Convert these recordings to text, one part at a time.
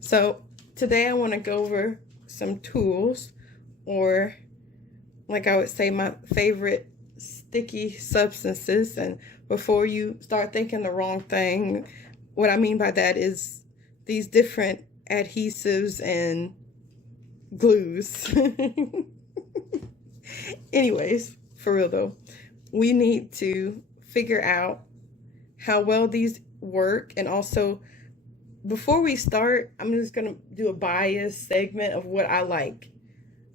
So today I want to go over some tools, or like I would say, my favorite sticky substances. And before you start thinking the wrong thing, what I mean by that is these different adhesives and glues. Anyways, for real though, we need to figure out how well these work. And also, before we start, I'm just going to do a bias segment of what I like.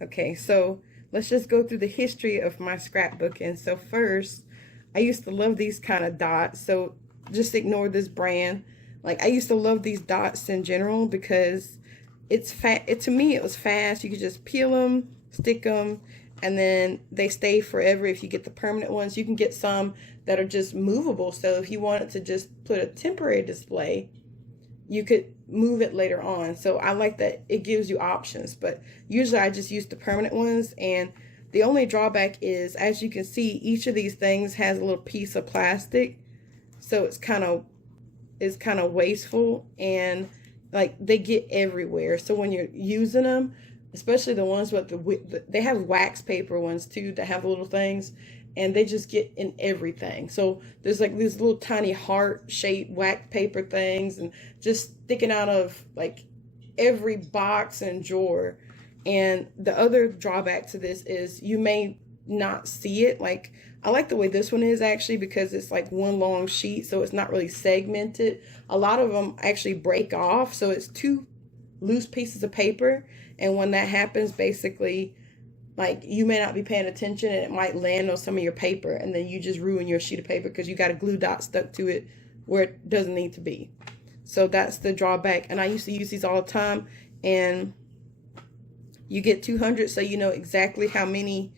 Okay, so let's just go through the history of my scrapbooking. So first, I used to love these kind of dots. So just ignore this brand. Like, I used to love these dots in general because it's to me, it was fast. You could just peel them, stick them, and then they stay forever. If you get the permanent ones, you can get some that are just movable. So if you wanted to just put a temporary display, you could move it later on. So I like that it gives you options, but usually I just use the permanent ones. And the only drawback is, as you can see, each of these things has a little piece of plastic, so it's kind of wasteful, and like they get everywhere. So when you're using them, especially the ones with they have wax paper ones too that have little things, and they just get in everything. So there's like these little tiny heart-shaped wax paper things and just sticking out of like every box and drawer. And the other drawback to this is you may not see it. Like, I like the way this one is actually, because it's like one long sheet, so it's not really segmented. A lot of them actually break off, so it's two loose pieces of paper. And when that happens, basically, like, you may not be paying attention and it might land on some of your paper, and then you just ruin your sheet of paper because you got a glue dot stuck to it where it doesn't need to be. So that's the drawback. And I used to use these all the time, and you get 200, so you know exactly how many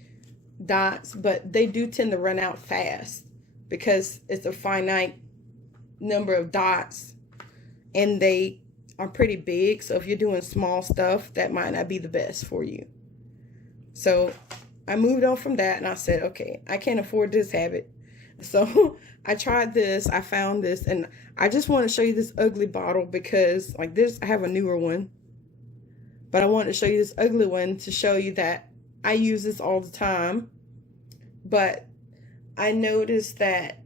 dots, but they do tend to run out fast because it's a finite number of dots, and they are pretty big. So if you're doing small stuff, that might not be the best for you. So I moved on from that, and I said, okay, I can't afford this habit. So I tried this, I found this, and I just want to show you this ugly bottle because, like this, I have a newer one, but I wanted to show you this ugly one to show you that I use this all the time. But I noticed that,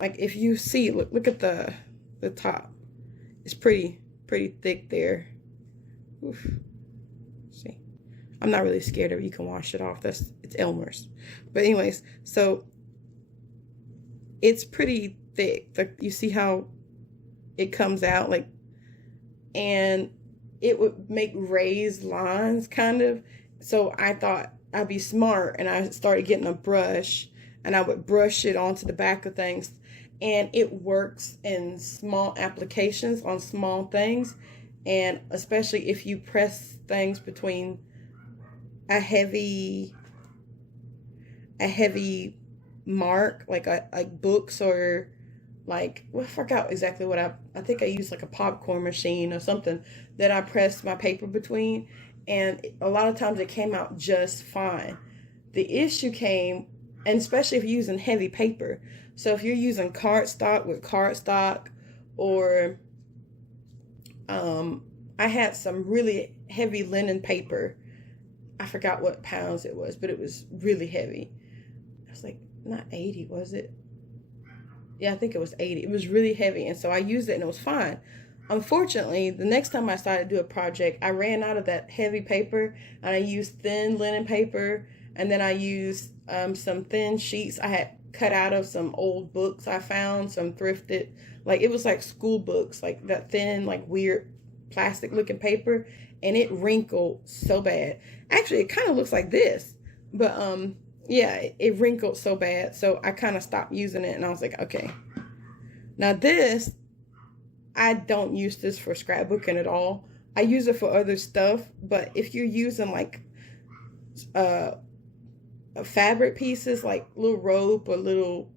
like, if you see, look at the top. It's pretty thick there. Oof. See, I'm not really scared of it. You can wash it off. It's Elmer's. But anyways, so it's pretty thick. You see how it comes out, like, and it would make raised lines kind of. So I thought I'd be smart, and I started getting a brush, and I would brush it onto the back of things, and it works in small applications on small things. And especially if you press things between a heavy mark, like books, or like, well, I forgot exactly what I think I used like a popcorn machine or something that I pressed my paper between, and a lot of times it came out just fine. The issue came, and especially if you're using heavy paper. So if you're using cardstock with cardstock, or I had some really heavy linen paper. I forgot what pounds it was, but it was really heavy. I was like, not 80, was it? Yeah, I think it was 80. It was really heavy, and so I used it, and it was fine. Unfortunately, the next time I started to do a project, I ran out of that heavy paper, and I used thin linen paper, and then I used some thin sheets I had cut out of some old books I found, some thrifted. Like, it was like school books, like that thin, like weird plastic looking paper, and it wrinkled so bad. Actually, it kind of looks like this, but yeah, it wrinkled so bad, so I kind of stopped using it, and I was like, okay. Now this, I don't use this for scrapbooking at all. I use it for other stuff, but if you're using like fabric pieces, like little rope or little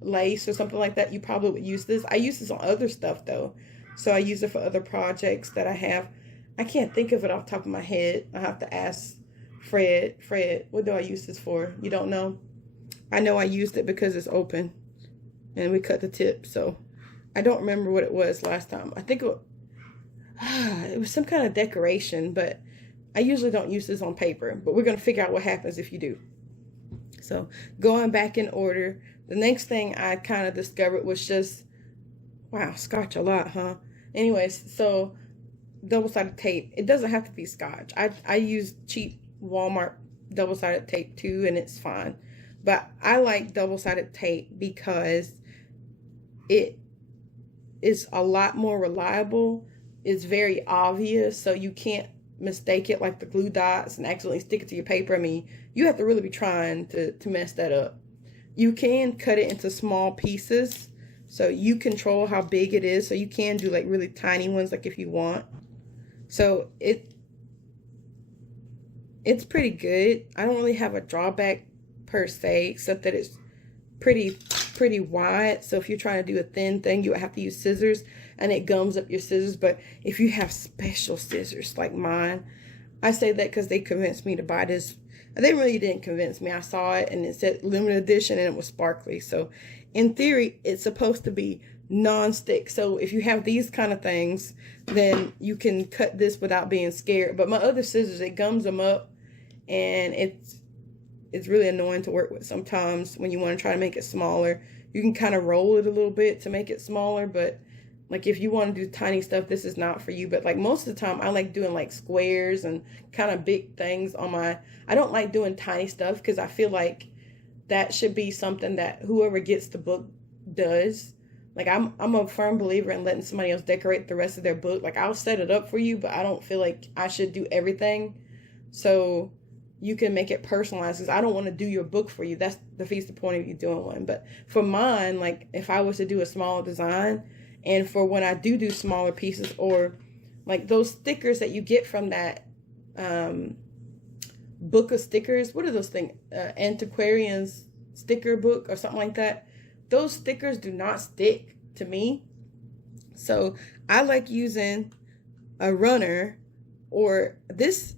lace or something like that, you probably would use this. I use this on other stuff though, so I use it for other projects that I have. I can't think of it off the top of my head. I have to ask Fred, what do I use this for? You don't know? I know I used it because it's open and we cut the tip, so I don't remember what it was last time. I think it was some kind of decoration, but I usually don't use this on paper, but we're going to figure out what happens if you do. So going back in order, the next thing I kind of discovered was just, wow, Scotch a lot, huh? Anyways, so double-sided tape. It doesn't have to be Scotch. I use cheap Walmart double-sided tape too, and it's fine. But I like double-sided tape because it is a lot more reliable. It's very obvious, so you can't mistake it like the glue dots and accidentally stick it to your paper. I mean, you have to really be trying to mess that up. You can cut it into small pieces, so you control how big it is. So you can do like really tiny ones, like if you want. So it's pretty good. I don't really have a drawback per se, except that it's pretty wide. So if you're trying to do a thin thing, you would have to use scissors, and it gums up your scissors. But if you have special scissors like mine, I say that because they convinced me to buy this. They really didn't convince me. I saw it and it said limited edition and it was sparkly. So in theory, it's supposed to be non-stick. So if you have these kind of things, then you can cut this without being scared. But my other scissors, it gums them up, and it's really annoying to work with sometimes when you want to try to make it smaller. You can kind of roll it a little bit to make it smaller, but like if you want to do tiny stuff, this is not for you. But like most of the time, I like doing like squares and kind of big things on my, I don't like doing tiny stuff because I feel like that should be something that whoever gets the book does. Like I'm a firm believer in letting somebody else decorate the rest of their book. Like I'll set it up for you, but I don't feel like I should do everything. So you can make it personalized, because I don't want to do your book for you. That defeats the point of you doing one. But for mine, like if I was to do a small design, and for when I do smaller pieces, or like those stickers that you get from that book of stickers, what are those things? Antiquarian's sticker book or something like that. Those stickers do not stick to me. So I like using a runner, or this.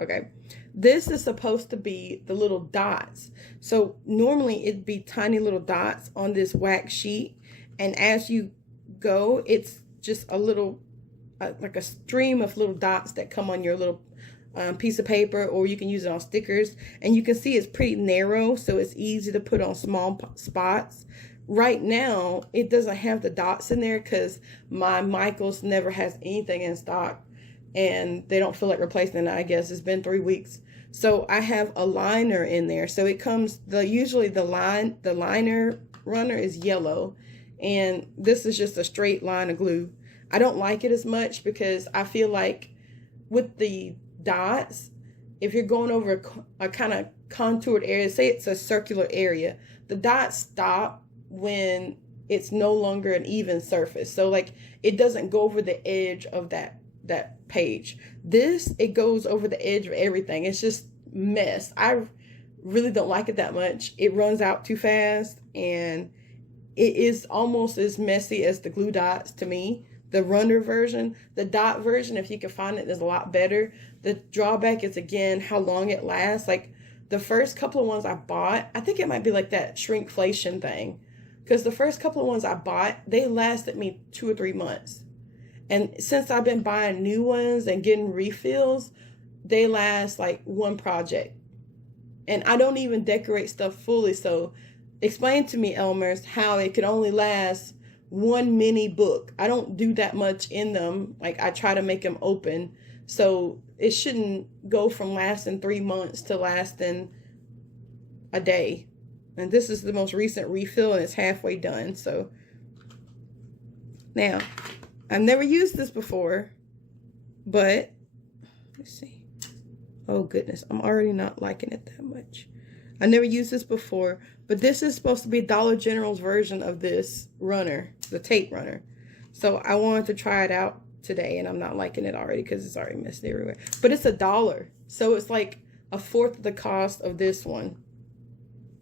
Okay, this is supposed to be the little dots. So normally it'd be tiny little dots on this wax sheet, and as you go, it's just a little like a stream of little dots that come on your little piece of paper, or you can use it on stickers. And you can see it's pretty narrow, so it's easy to put on small spots. Right now it doesn't have the dots in there because my Michaels never has anything in stock, and they don't feel like replacing it. I guess it's been 3 weeks. So I have a liner in there. So it comes, usually the liner runner is yellow, and this is just a straight line of glue. I don't like it as much because I feel like with the dots, if you're going over a kind of contoured area, say it's a circular area, the dots stop when it's no longer an even surface. So like it doesn't go over the edge of that page. This, it goes over the edge of everything. It's just mess. I really don't like it that much. It runs out too fast, and it is almost as messy as the glue dots to me. The runner version, the dot version, if you can find it, is a lot better. The drawback is, again, how long it lasts. Like the first couple of ones I bought, I think it might be like that shrinkflation thing, because the first couple of ones I bought, they lasted me 2 or 3 months. And since I've been buying new ones and getting refills, they last like one project. And I don't even decorate stuff fully. So explain to me, Elmer's, how it could only last one mini book. I don't do that much in them. Like I try to make them open. So it shouldn't go from lasting 3 months to lasting a day. And this is the most recent refill, and it's halfway done. So now, I've never used this before, but let's see. Oh goodness, I'm already not liking it that much. I never used this before, but this is supposed to be Dollar General's version of this runner, the tape runner. So I wanted to try it out today, and I'm not liking it already because it's already messed everywhere. But it's $1, so it's like 1/4 of the cost of this one.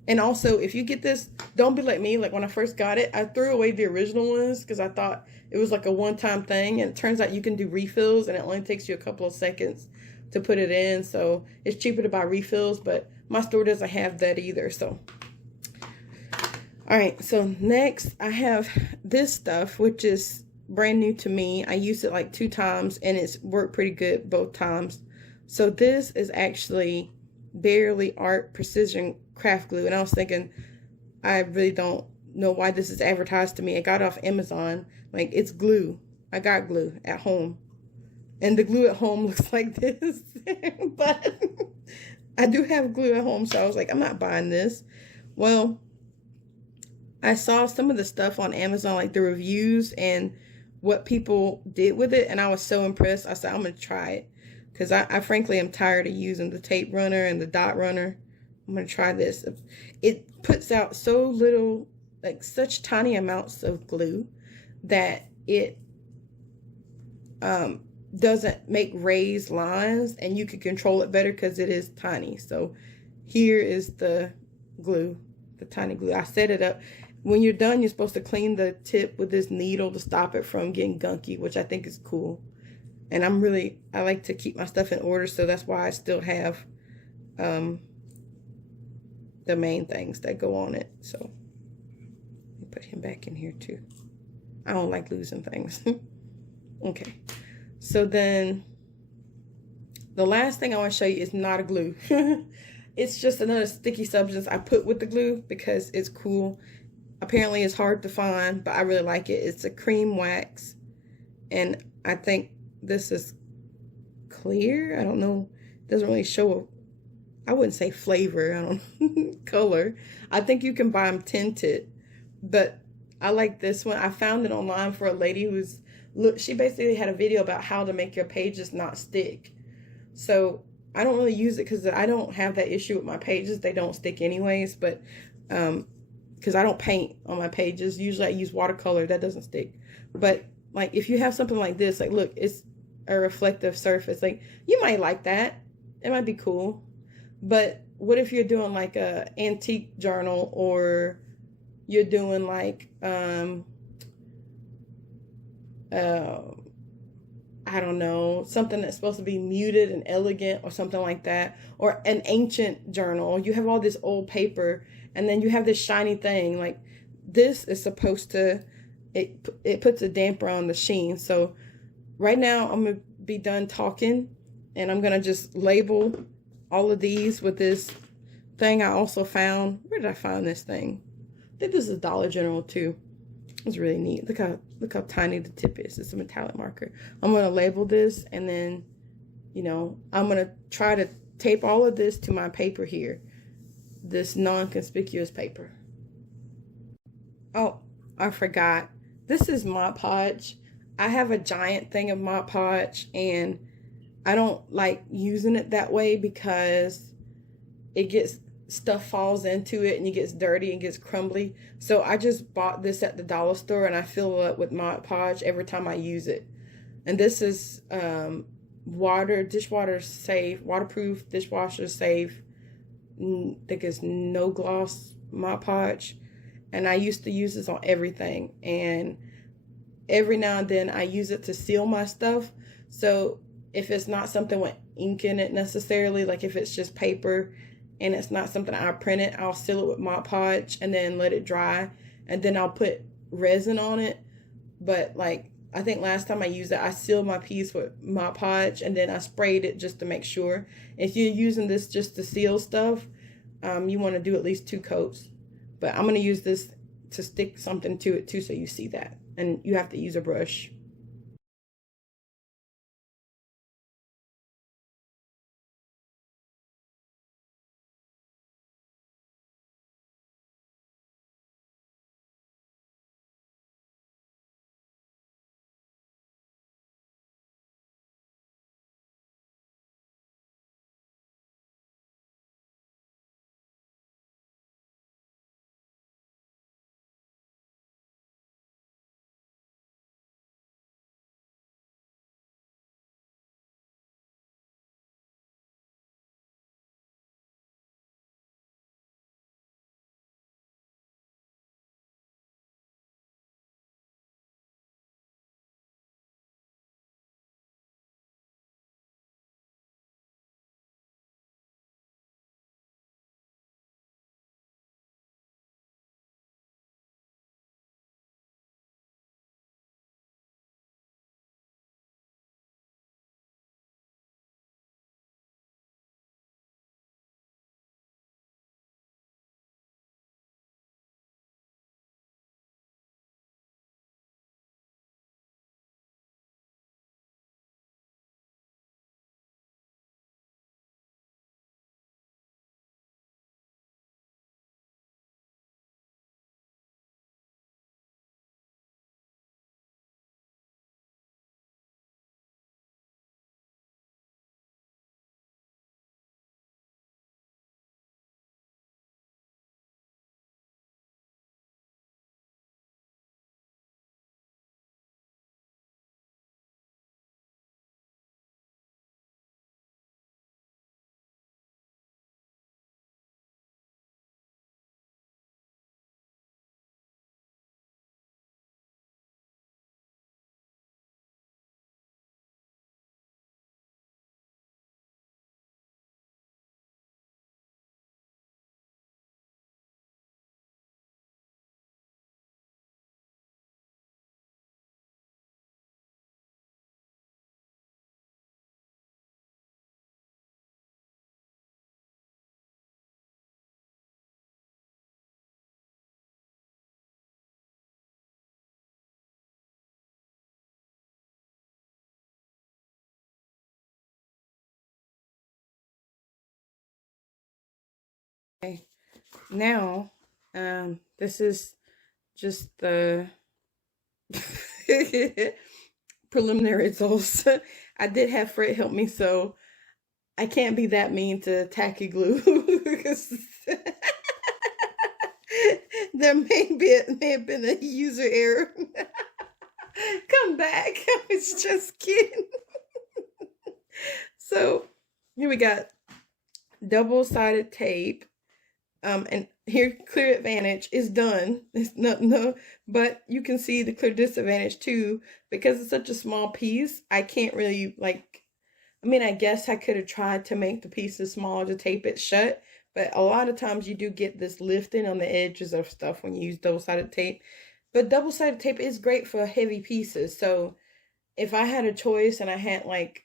And also, if you get this, don't be like me. Like when I first got it, I threw away the original ones because I thought it was like a one-time thing. And it turns out you can do refills, and it only takes you a couple of seconds to put it in. So it's cheaper to buy refills, but my store doesn't have that either. So, all right. So next I have this stuff, which is brand new to me. I used it like 2 times and it's worked pretty good both times. So this is actually Barely Art Precision Craft Glue. And I was thinking, I really don't know why this is advertised to me. I got it off Amazon. Like, it's glue. I got glue at home. And the glue at home looks like this. But I do have glue at home, so I was like, I'm not buying this. Well, I saw some of the stuff on Amazon, like the reviews and what people did with it, and I was so impressed. I said, I'm going to try it. Because I frankly am tired of using the tape runner and the dot runner. I'm going to try this. It puts out so little, like such tiny amounts of glue that it doesn't make raised lines, and you can control it better because it is tiny. So here is the glue, the tiny glue. I set it up. When you're done, you're supposed to clean the tip with this needle to stop it from getting gunky, which I think is cool. And I like to keep my stuff in order, so that's why I still have the main things that go on it. So let me put him back in here too. I don't like losing things. Okay, so then the last thing I want to show you is not a glue. It's just another sticky substance I put with the glue because it's cool. Apparently it's hard to find, but I really like it. It's a cream wax, and I think this is clear. I don't know. It doesn't really show I wouldn't say flavor. I don't know. Color. I think you can buy them tinted, but I like this one. I found it online for a lady she basically had a video about how to make your pages not stick. So I don't really use it because I don't have that issue with my pages. They don't stick anyways, but because I don't paint on my pages. Usually I use watercolor. That doesn't stick. But like if you have something like this, like look, it's a reflective surface. Like you might like that. It might be cool. But what if you're doing like a antique journal, or you're doing like I don't know, something that's supposed to be muted and elegant or something like that, or an ancient journal. You have all this old paper and then you have this shiny thing. Like this is supposed to, it puts a damper on the sheen. So right now I'm going to be done talking and I'm going to just label all of these with this thing I also found. Where did I find this thing? I think this is Dollar General too. It's really neat. Look how tiny the tip is. It's a metallic marker. I'm going to label this, and then, you know, I'm going to try to tape all of this to my paper here. This non-conspicuous paper. Oh, I forgot. This is Mod Podge. I have a giant thing of Mod Podge, and I don't like using it that way because stuff falls into it and it gets dirty and gets crumbly. So I just bought this at the dollar store and I fill it up with Mod Podge every time I use it. And this is waterproof, dishwasher safe. I think it's no gloss Mod Podge. And I used to use this on everything. And every now and then I use it to seal my stuff. So if it's not something with ink in it necessarily, like if it's just paper and it's not something I printed, I'll seal it with Mod Podge and then let it dry, and then I'll put resin on it. But like I think last time I used it, I sealed my piece with Mod Podge and then I sprayed it just to make sure. If you're using this just to seal stuff, you want to do at least 2 coats. But I'm going to use this to stick something to it too, so you see that. And you have to use a brush. Now, this is just the preliminary results. I did have Fred help me, so I can't be that mean to tacky glue. There may have been a user error. Come back. I was just kidding. So here we got double-sided tape. And here, clear advantage is done. It's no, but you can see the clear disadvantage too, because it's such a small piece. I can't really, like, I mean, I guess I could have tried to make the pieces smaller to tape it shut, but a lot of times you do get this lifting on the edges of stuff when you use double-sided tape. But double-sided tape is great for heavy pieces. So if I had a choice and I had like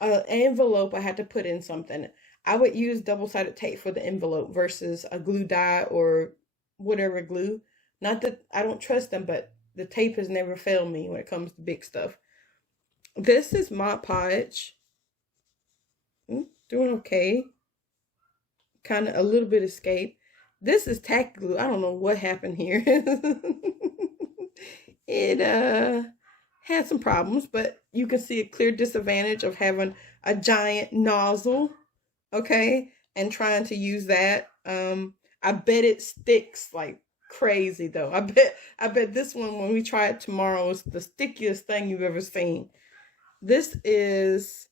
an envelope I had to put in something, I would use double-sided tape for the envelope versus a glue dot or whatever glue. Not that I don't trust them, but the tape has never failed me when it comes to big stuff. This is my Podge. Doing okay. Kind of a little bit escape. This is tack glue. I don't know what happened here. It had some problems, but you can see a clear disadvantage of having a giant nozzle. Okay, and trying to use that. I bet it sticks like crazy though. I bet this one, when we try it tomorrow, is the stickiest thing you've ever seen. This is,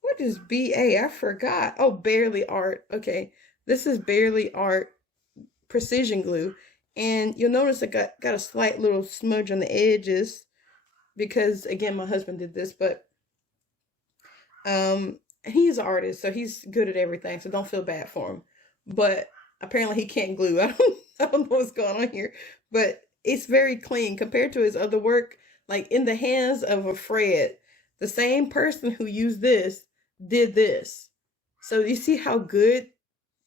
what is BA? I forgot. Oh, Barely Art. Okay, this is Barely Art precision glue, and you'll notice it got a slight little smudge on the edges because, again, my husband did this, but he's an artist, so he's good at everything, so don't feel bad for him. But apparently he can't glue. I don't know what's going on here, but it's very clean compared to his other work. Like, in the hands of a Fred, the same person who used this did this. So you see how good,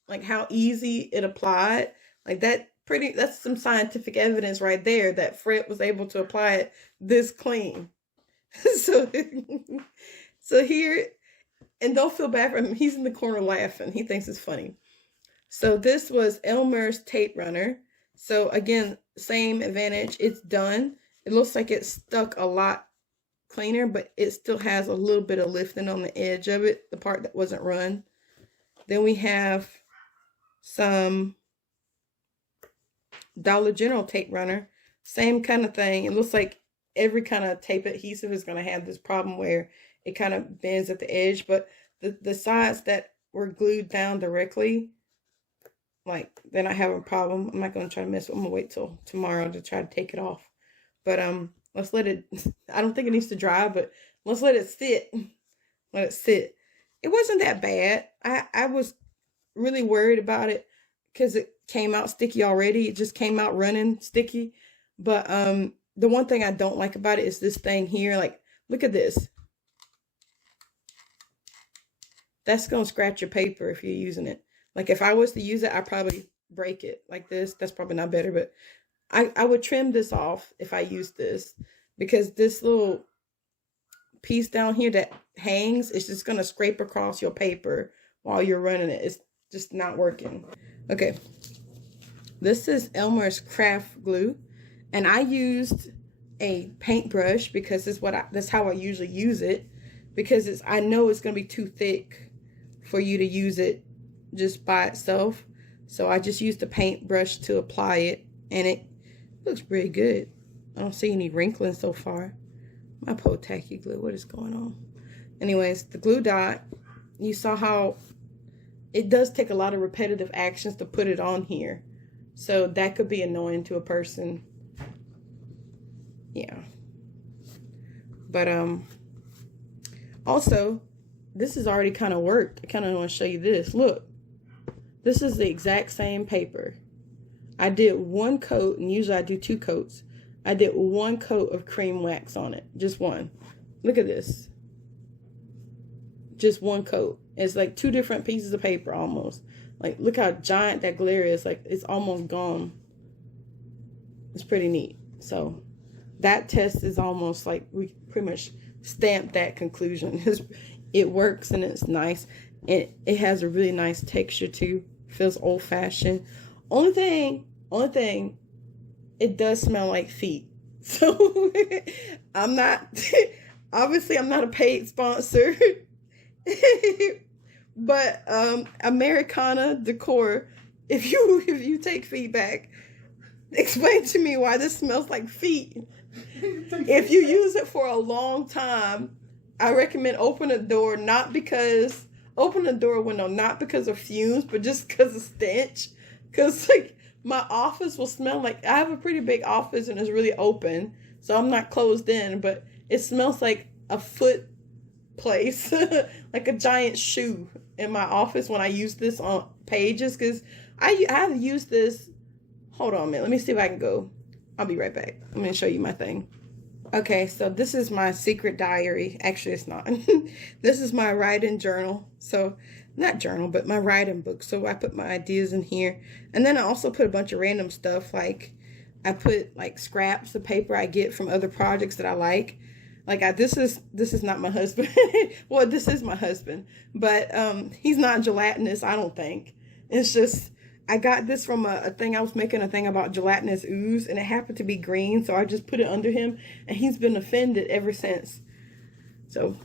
like how easy it applied? Like that's some scientific evidence right there that Fred was able to apply it this clean. So here, and don't feel bad for him. He's in the corner laughing. He thinks it's funny. So this was Elmer's tape runner. So again, same advantage. It's done. It looks like it's stuck a lot cleaner, but it still has a little bit of lifting on the edge of it, the part that wasn't run. Then we have some Dollar General tape runner. Same kind of thing. It looks like every kind of tape adhesive is going to have this problem where it kind of bends at the edge, but the sides that were glued down directly, like, they're not having a problem. I'm not going to try to mess with them. I'm going to wait till tomorrow to try to take it off. But let's let it, I don't think it needs to dry, but let's let it sit. Let it sit. It wasn't that bad. I was really worried about it because it came out sticky already. It just came out running sticky. But the one thing I don't like about it is this thing here. Like, look at this. That's going to scratch your paper if you're using it. Like, if I was to use it, I'd probably break it like this. That's probably not better, but I would trim this off if I used this, because this little piece down here that hangs is just going to scrape across your paper while you're running it. It's just not working. Okay. This is Elmer's craft glue, and I used a paintbrush because that's how I usually use it, because I know it's going to be too thick for you to use it just by itself. So I just used a paintbrush to apply it, and it looks pretty good. I don't see any wrinkling so far. My poor tacky glue, what is going on? Anyways, the glue dot, you saw how it does take a lot of repetitive actions to put it on here. So that could be annoying to a person. Yeah. But also, this has already kind of worked. I kind of want to show you this. Look, this is the exact same paper. I did one coat, and usually I do 2 coats. I did 1 coat of cream wax on it, just one. Look at this. Just 1 coat. It's like 2 different pieces of paper almost. Like, look how giant that glare is. Like, it's almost gone. It's pretty neat. So that test is almost like we pretty much stamped that conclusion. It works and it's nice. It has a really nice texture too Feels old-fashioned. Only thing, it does smell like feet. So I'm not, obviously I'm not a paid sponsor. But Americana Decor, if you take feedback, explain to me why this smells like feet. If you use it for a long time, I recommend open the door window, not because of fumes, but just because of stench. Because like my office will smell like, I have a pretty big office and it's really open, so I'm not closed in, but it smells like a foot place, like a giant shoe in my office when I use this on pages. Because I have used this. Hold on a minute. Let me see if I can go. I'll be right back. I'm going to show you my thing. Okay, so this is my secret diary. Actually, it's not. This is my writing journal. So, not journal, but my writing book. So I put my ideas in here. And then I also put a bunch of random stuff. Like, I put like scraps of paper I get from other projects that I like. Like, this is not my husband. Well, this is my husband. But he's not gelatinous, I don't think. It's just, I got this from a thing. I was making a thing about gelatinous ooze, and it happened to be green, so I just put it under him, and he's been offended ever since. So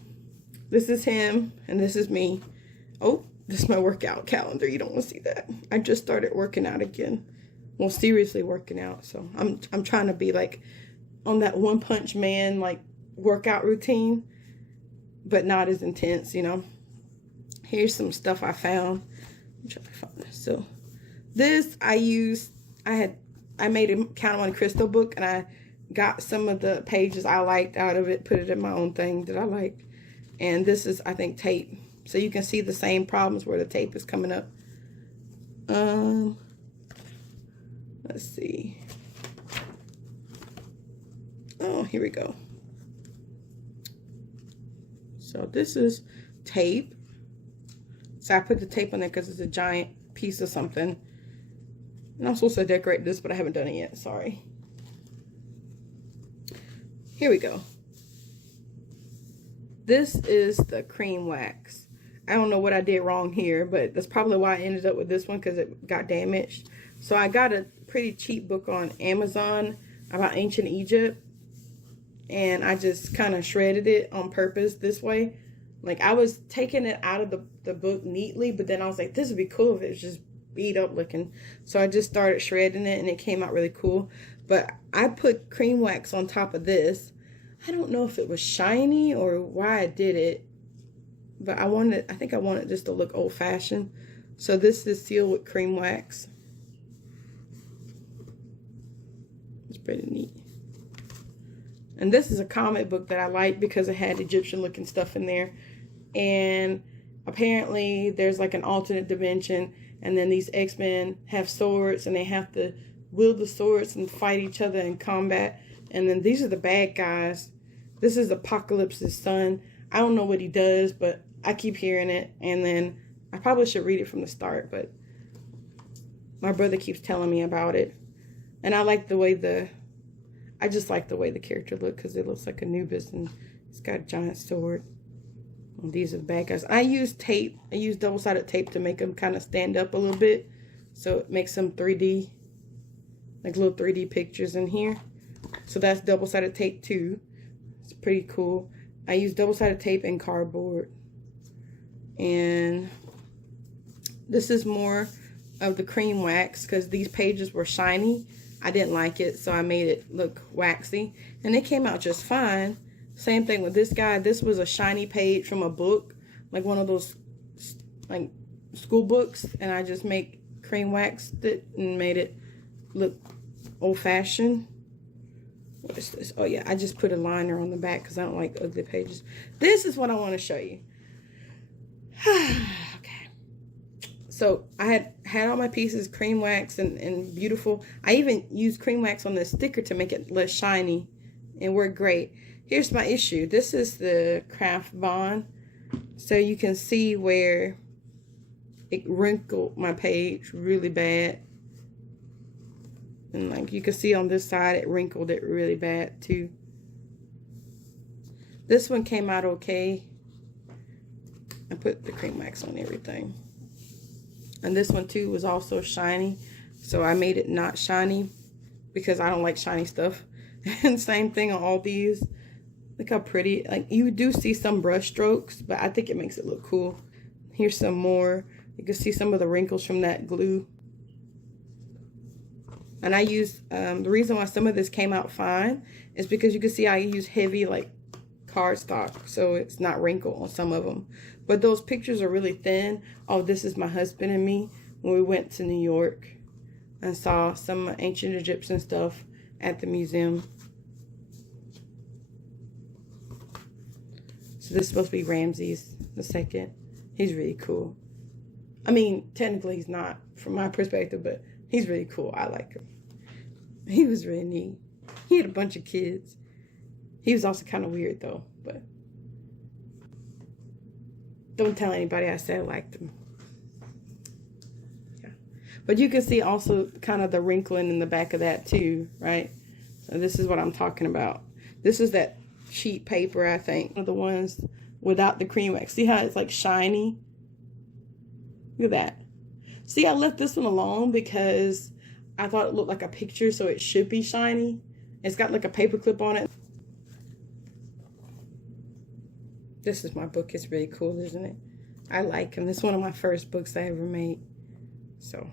this is him, and this is me. Oh, this is my workout calendar. You don't want to see that. I just started working out again. Well, seriously working out. So I'm trying to be like on that One Punch Man like workout routine, but not as intense, you know. Here's some stuff I found. I'm trying to find this. So this I made a Count on Crystal book, and I got some of the pages I liked out of it, put it in my own thing that I liked. And this is, I think, tape. So you can see the same problems where the tape is coming up. Let's see. Oh, here we go. So this is tape. So I put the tape on there because it's a giant piece of something. And I'm supposed to decorate this, but I haven't done it yet. Sorry. Here we go. This is the cream wax. I don't know what I did wrong here, but that's probably why I ended up with this one, because it got damaged. So I got a pretty cheap book on Amazon about ancient Egypt, and I just kind of shredded it on purpose this way. Like, I was taking it out of the book neatly, but then I was like, this would be cool if it was just beat up looking. So I just started shredding it, and it came out really cool. But I put cream wax on top of this. I don't know if it was shiny or why I did it, but I think I wanted this to look old-fashioned. So this is sealed with cream wax. It's pretty neat. And this is a comic book that I like because it had Egyptian looking stuff in there. And apparently there's like an alternate dimension, and then these X-Men have swords, and they have to wield the swords and fight each other in combat. And then these are the bad guys. This is Apocalypse's son. I don't know what he does, but I keep hearing it. And then I probably should read it from the start, but my brother keeps telling me about it. And I like the way I just like the way the character looks, because it looks like Anubis, and he's got a giant sword. And these are the bad guys. I use tape. I use double-sided tape to make them kind of stand up a little bit, so it makes them 3D, like little 3D pictures in here. So that's double-sided tape too. It's pretty cool. I use double-sided tape and cardboard. And this is more of the cream wax, because these pages were shiny. I didn't like it, so I made it look waxy, and it came out just fine. Same thing with this guy. This was a shiny page from a book, like one of those like school books, and I just make cream waxed it and made it look old-fashioned. What is this? Oh yeah, I just put a liner on the back because I don't like ugly pages. This is what I want to show you. Okay. So I had all my pieces cream wax and beautiful. I even used cream wax on the sticker to make it less shiny, and worked great. Here's my issue. This is the craft bond. So you can see where it wrinkled my page really bad. And like you can see on this side, it wrinkled it really bad too. This one came out okay. I put the cream wax on everything. And this one too was also shiny. So I made it not shiny because I don't like shiny stuff. And same thing on all these. Look how pretty. Like, you do see some brush strokes, but I think it makes it look cool. Here's some more. You can see some of the wrinkles from that glue. And I use, the reason why some of this came out fine is because you can see I use heavy like cardstock, so it's not wrinkled on some of them. But those pictures are really thin. Oh, this is my husband and me when we went to New York and saw some ancient Egyptian stuff at the museum. So this is supposed to be Ramses II. He's really cool. I mean, technically he's not from my perspective, but he's really cool. I like him. He was really neat. He had a bunch of kids. He was also kind of weird though, but don't tell anybody I said I liked him. Yeah. But you can see also kind of the wrinkling in the back of that too, right? So this is what I'm talking about. This is that sheet paper, I think. One of the ones without the cream wax. See how it's like shiny? Look at that. See, I left this one alone because I thought it looked like a picture, so it should be shiny. It's got like a paper clip on it. This is my book. It's really cool, isn't it? I like him. This is one of my first books I ever made. So,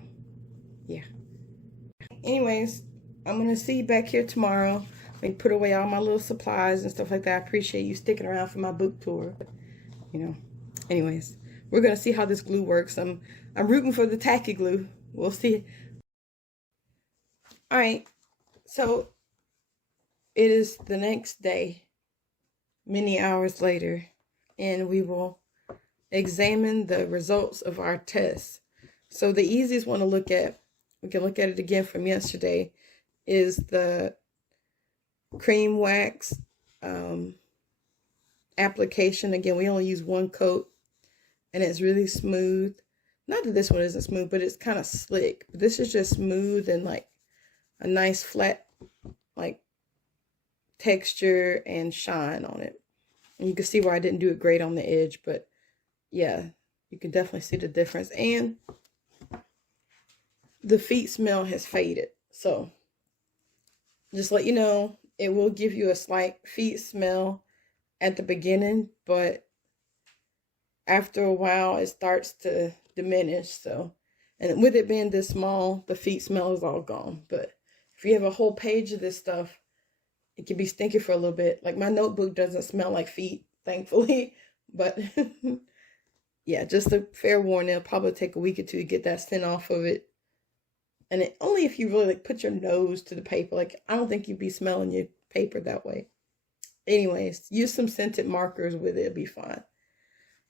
yeah. Anyways, I'm going to see you back here tomorrow. I put away all my little supplies and stuff like that. I appreciate you sticking around for my book tour. You know, anyways, we're going to see how this glue works. I'm rooting for the tacky glue. We'll see. All right. So, it is the next day, many hours later, and we will examine the results of our test. So the easiest one to look at, we can look at it again from yesterday, is the cream wax application. Again, we only use one coat, and it's really smooth. Not that this one isn't smooth, but it's kind of slick. But this is just smooth and like a nice flat like texture and shine on it. And you can see where I didn't do it great on the edge, but yeah, you can definitely see the difference. And the feet smell has faded. So just let you know, it will give you a slight feet smell at the beginning, but after a while it starts to diminish. So, and with it being this small, the feet smell is all gone. But if you have a whole page of this stuff, it can be stinky for a little bit. Like my notebook doesn't smell like feet, thankfully. But yeah, just a fair warning, it'll probably take a week or two to get that scent off of it. And it, only if you really like put your nose to the paper. Like, I don't think you'd be smelling your paper that way. Anyways, use some scented markers with it, it'll be fine.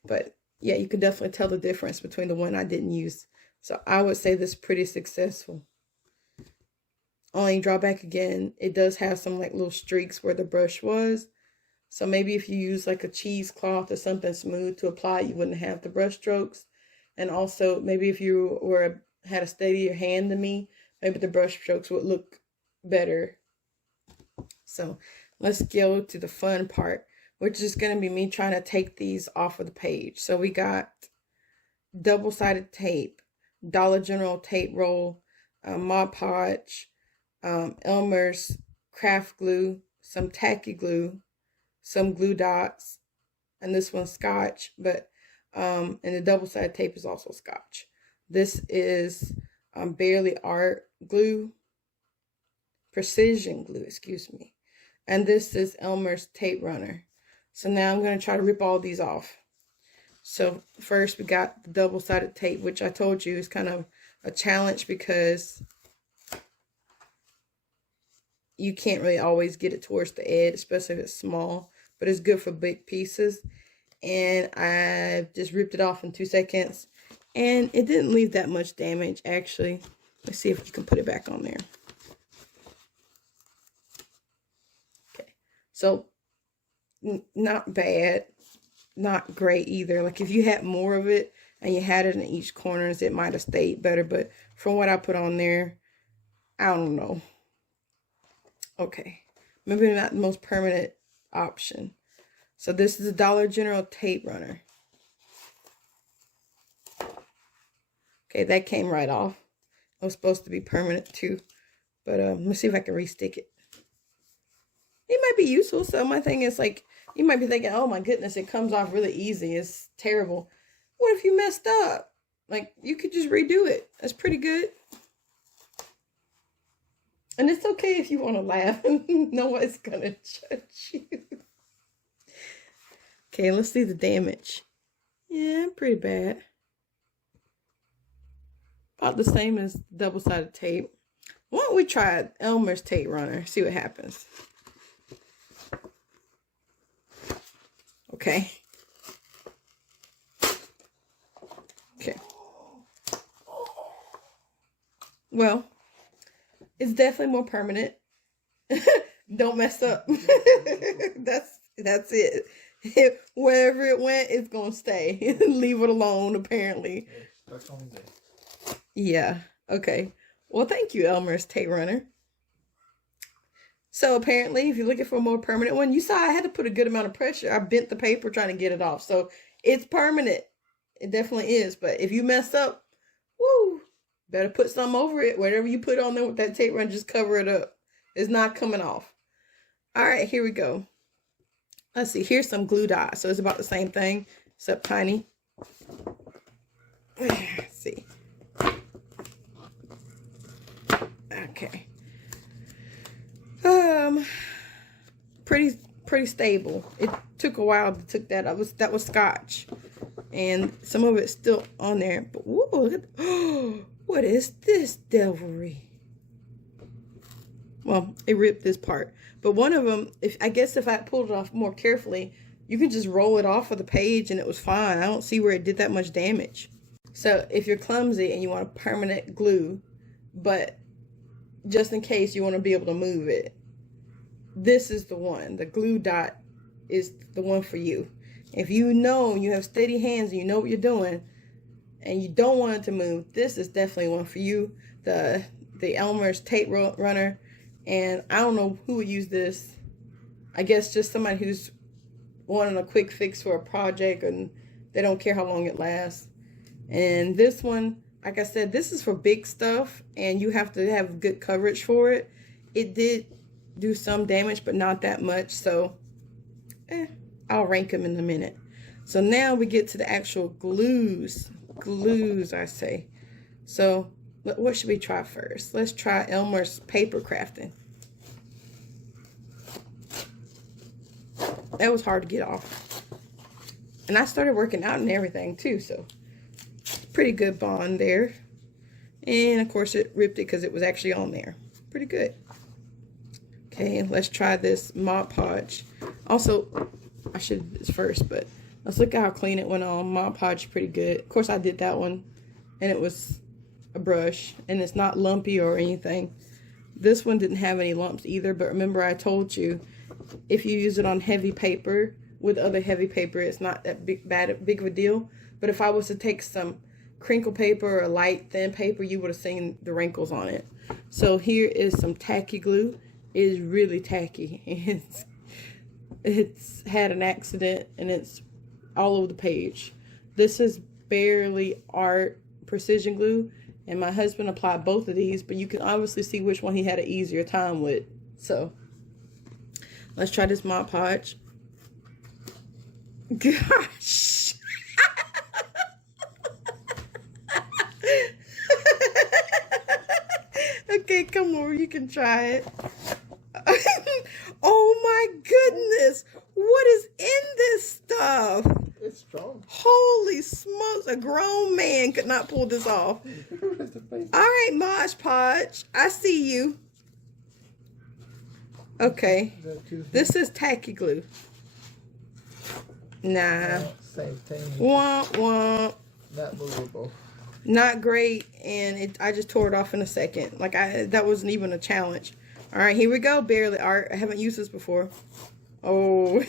But yeah, you can definitely tell the difference between the one I didn't use. So I would say this is pretty successful. Only drawback again, it does have some like little streaks where the brush was. So maybe if you use like a cheesecloth or something smooth to apply, you wouldn't have the brush strokes. And also maybe if you had a steadier hand than me, maybe the brush strokes would look better. So let's go to the fun part, which is going to be me trying to take these off of the page. So we got double-sided tape, Dollar General tape roll, Podge, Elmer's craft glue, some tacky glue, some glue dots, and this one's Scotch, but and the double-sided tape is also Scotch. This is Barely Art glue, precision glue, excuse me. And this is Elmer's tape runner. So now I'm going to try to rip all these off. So first we got the double-sided tape, which I told you is kind of a challenge because you can't really always get it towards the edge, especially if it's small, but it's good for big pieces. And I just ripped it off in 2 seconds, and it didn't leave that much damage, actually. Let's see if you can put it back on there. Okay, so not bad, not great either. Like if you had more of it and you had it in each corners, it might have stayed better, but from what I put on there, I don't know. Okay, maybe not the most permanent option. So this is a Dollar General tape runner. Okay, that came right off. It was supposed to be permanent too. But let's see if I can re-stick it. It might be useful. So my thing is like, you might be thinking, oh my goodness, it comes off really easy. It's terrible. What if you messed up? Like, you could just redo it. That's pretty good. And it's okay if you want to laugh. Nobody's going to judge you. Okay, let's see the damage. Yeah, pretty bad. About the same as double-sided tape. Why don't we try Elmer's tape runner? See what happens. Okay. Okay. Well, it's definitely more permanent. Don't mess up. That's it. Wherever it went, it's gonna stay. Leave it alone, apparently. Yeah. Okay. Well, thank you, Elmer's tape runner. So apparently, if you're looking for a more permanent one, you saw I had to put a good amount of pressure. I bent the paper trying to get it off. So it's permanent. It definitely is. But if you mess up, woo, better put some over it. Whatever you put on there with that tape run, just cover it up. It's not coming off. All right, here we go. Let's see. Here's some glue dots. So it's about the same thing, except tiny. Let's see. Okay. Pretty stable. It took a while to take that. That was Scotch, and some of it's still on there. But whoa, look at, what is this devilry? Well, it ripped this part, but one of them, I guess if I pulled it off more carefully, you can just roll it off of the page and it was fine. I don't see where it did that much damage. So if you're clumsy and you want a permanent glue, but just in case you want to be able to move it, this is the one. The glue dot is the one for you. If you know you have steady hands and you know what you're doing and you don't want it to move, this is definitely one for you. The Elmer's tape runner. And I don't know who would use this. I guess just somebody who's wanting a quick fix for a project and they don't care how long it lasts. And this one, like I said, this is for big stuff and you have to have good coverage for it. It did do some damage, but not that much. So I'll rank them in a minute. So now we get to the actual glues. I say. So what should we try first? Let's try Elmer's paper crafting. That was hard to get off. And I started working out and everything too, so pretty good bond there. And of course it ripped it because it was actually on there. Pretty good. Okay, let's try this Mod Podge. Also, I should do this first, but let's look at how clean it went on. Mod Podge pretty good. Of course I did that one and it was a brush and it's not lumpy or anything. This one didn't have any lumps either, but remember I told you if you use it on heavy paper with other heavy paper, it's not that big of a deal. But if I was to take some crinkle paper or light thin paper, you would have seen the wrinkles on it. So here is some tacky glue. It is really tacky. It's had an accident and it's all over the page. This is barely art precision glue. And my husband applied both of these, but you can obviously see which one he had an easier time with. So let's try this Mod Podge. Gosh. Okay, come on, you can try it. Oh my goodness. What is in this stuff? It's strong. Holy smokes, a grown man could not pull this off. All right, Mod Podge, I see you. Okay, this is tacky glue. Nah. Same thing. Womp womp. Not movable. Not great, and I just tore it off in a second. Like that wasn't even a challenge. All right, here we go. Barely art. I haven't used this before. Oh.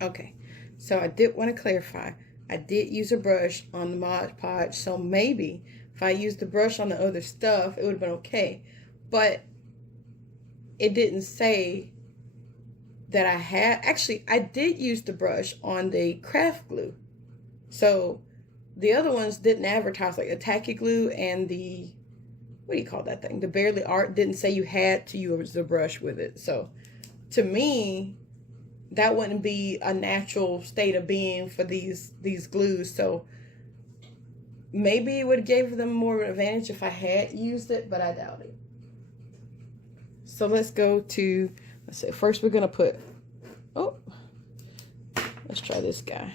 Okay, so I did want to clarify. I did use a brush on the Mod Podge, so maybe if I used the brush on the other stuff, it would have been okay. But it didn't say that I had. Actually, I did use the brush on the craft glue. So the other ones didn't advertise, like the tacky glue and the, what do you call that thing? The Barely Art didn't say you had to use the brush with it. So to me, that wouldn't be a natural state of being for these glues. So maybe it would have gave them more of an advantage if I had used it, but I doubt it. So let's go to, let's say first we're gonna put, oh, let's try this guy.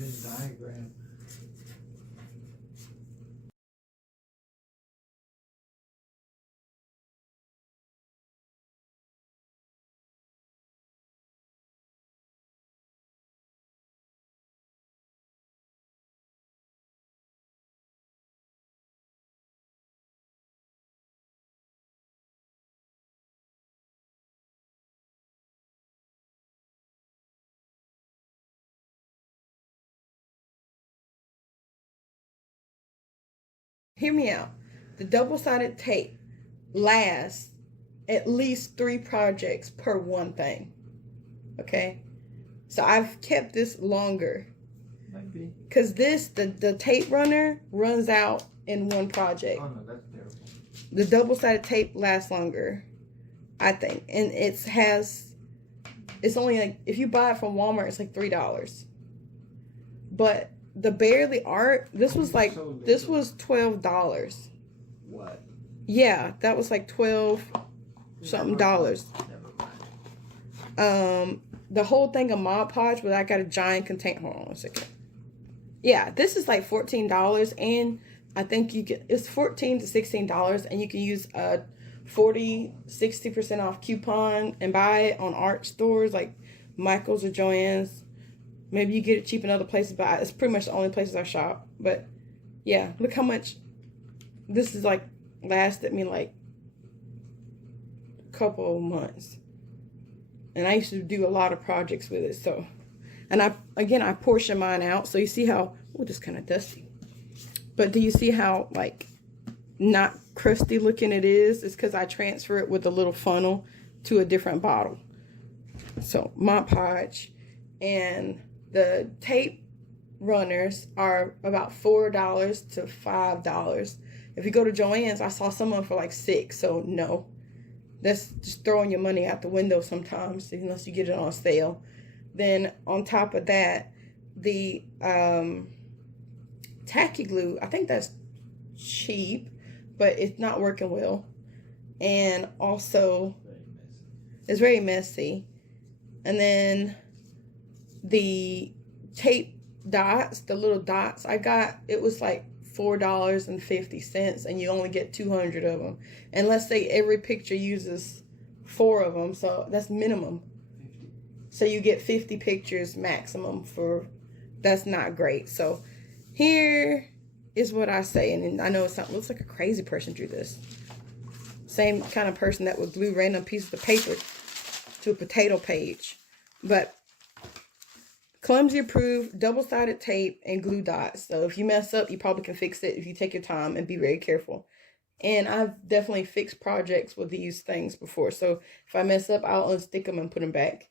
Venn diagram. Hear me out. The double-sided tape lasts at least 3 projects per one thing. Okay? So I've kept this longer. Might be. Because this, the tape runner runs out in one project. Oh no, that's terrible. The double-sided tape lasts longer, I think. And it's only like, if you buy it from Walmart, it's like $3. But the Barely Art, this was $12. What? Yeah, that was like 12 something dollars. Never mind. The whole thing of Mod Podge, but I got a giant container. Hold on one second. Yeah, this is like $14, and I think it's $14 to $16, and you can use a 40-60% off coupon and buy it on art stores like Michael's or Joann's. Maybe you get it cheap in other places, but it's pretty much the only places I shop. But yeah, look how much this is like lasted me like a couple of months. And I used to do a lot of projects with it. So, and I portion mine out. So you see how, oh, this kind of dusty. But do you see how like not crusty looking it is? It's because I transfer it with a little funnel to a different bottle. So Mod Podge, and the tape runners are about $4 to $5. If you go to Joann's, I saw some of them for like $6. So no, that's just throwing your money out the window sometimes unless you get it on sale. Then on top of that, the tacky glue, I think that's cheap, but it's not working well. And also, it's very messy. And then the tape dots, the little dots I got, it was like $4.50, and you only get 200 of them. And let's say every picture uses 4 of them, so that's minimum. So you get 50 pictures maximum for, that's not great. So here is what I say, and I know it looks like a crazy person drew this. Same kind of person that would glue random pieces of paper to a potato page. But clumsy approved, double-sided tape, and glue dots. So if you mess up, you probably can fix it if you take your time and be very careful. And I've definitely fixed projects with these things before. So if I mess up, I'll unstick them and put them back.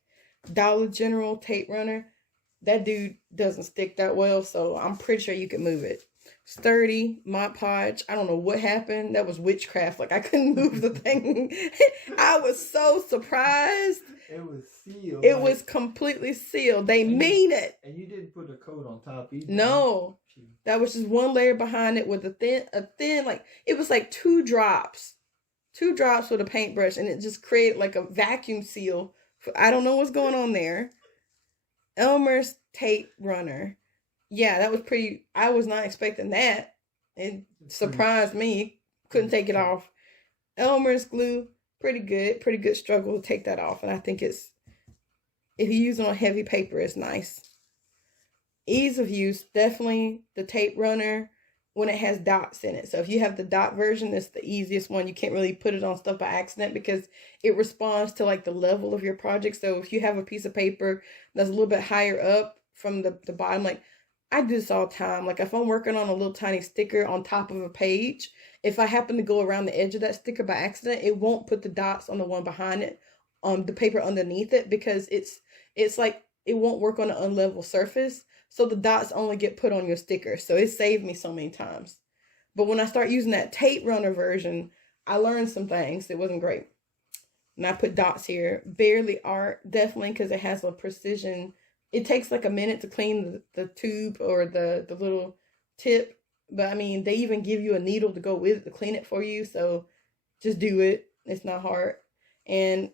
Dollar General tape runner, that dude doesn't stick that well, so I'm pretty sure you can move it. Sturdy, Mod Podge, I don't know what happened. That was witchcraft. Like, I couldn't move the thing. I was so surprised. It was sealed. It was completely sealed. They mean it. And you didn't put a coat on top either. No. That was just one layer behind it with a thin, like, it was like 2 drops. 2 drops with a paintbrush, and it just created like a vacuum seal. I don't know what's going on there. Elmer's tape runner. Yeah, that was pretty, I was not expecting that. It surprised me. Couldn't take it off. Elmer's glue, pretty good struggle to take that off. And I think it's if you use it on heavy paper, it's nice. Ease of use, definitely the tape runner when it has dots in it. So if you have the dot version, it's the easiest one. You can't really put it on stuff by accident because it responds to like the level of your project. So if you have a piece of paper that's a little bit higher up from the bottom, like I do this all the time. Like if I'm working on a little tiny sticker on top of a page, if I happen to go around the edge of that sticker by accident, it won't put the dots on the one behind it, the paper underneath it, because it's like it won't work on an unlevel surface. So the dots only get put on your sticker. So it saved me so many times. But when I start using that tape runner version, I learned some things. It wasn't great. And I put dots here. Barely art, definitely, because it has a precision. It takes like a minute to clean the tube or the little tip. But I mean, they even give you a needle to go with it to clean it for you. So just do it. It's not hard. And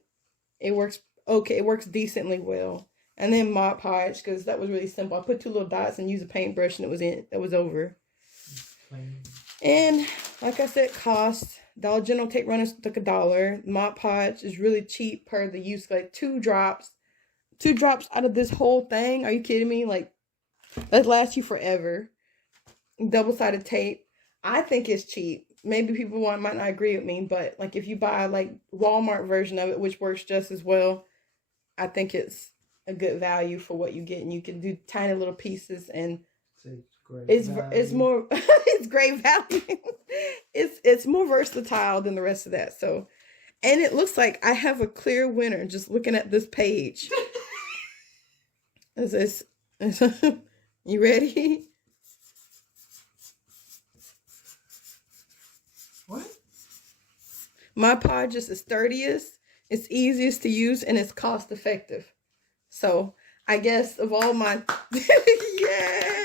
it works okay. It works decently well. And then Mod Podge, because that was really simple. I put 2 little dots and used a paintbrush, and that was over. And like I said, cost. Dollar General tape runners took $1. Mod Podge is really cheap per the use, like 2 drops. 2 drops out of this whole thing. Are you kidding me? Like, that lasts you forever. Double-sided tape. I think it's cheap. Maybe people might not agree with me, but like if you buy like Walmart version of it, which works just as well, I think it's a good value for what you get, and you can do tiny little pieces, and it's more it's great value. it's more versatile than the rest of that. So, and it looks like I have a clear winner just looking at this page. Is this you ready? What? My Podge is the sturdiest, it's easiest to use, and it's cost effective. So I guess of all my yeah,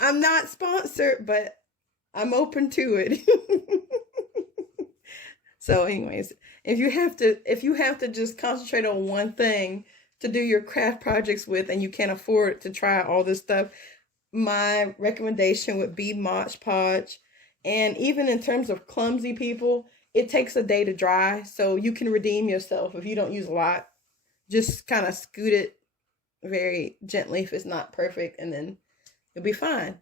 I'm not sponsored, but I'm open to it. So anyways, if you have to just concentrate on one thing to do your craft projects with, and you can't afford to try all this stuff, my recommendation would be Mod Podge. And even in terms of clumsy people, it takes a day to dry, so you can redeem yourself if you don't use a lot. Just kind of scoot it very gently if it's not perfect, and then you'll be fine.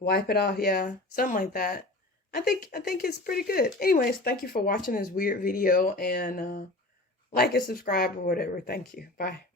Wipe it off, yeah, something like that. I think it's pretty good. Anyways, thank you for watching this weird video, and like and subscribe or whatever. Thank you. Bye.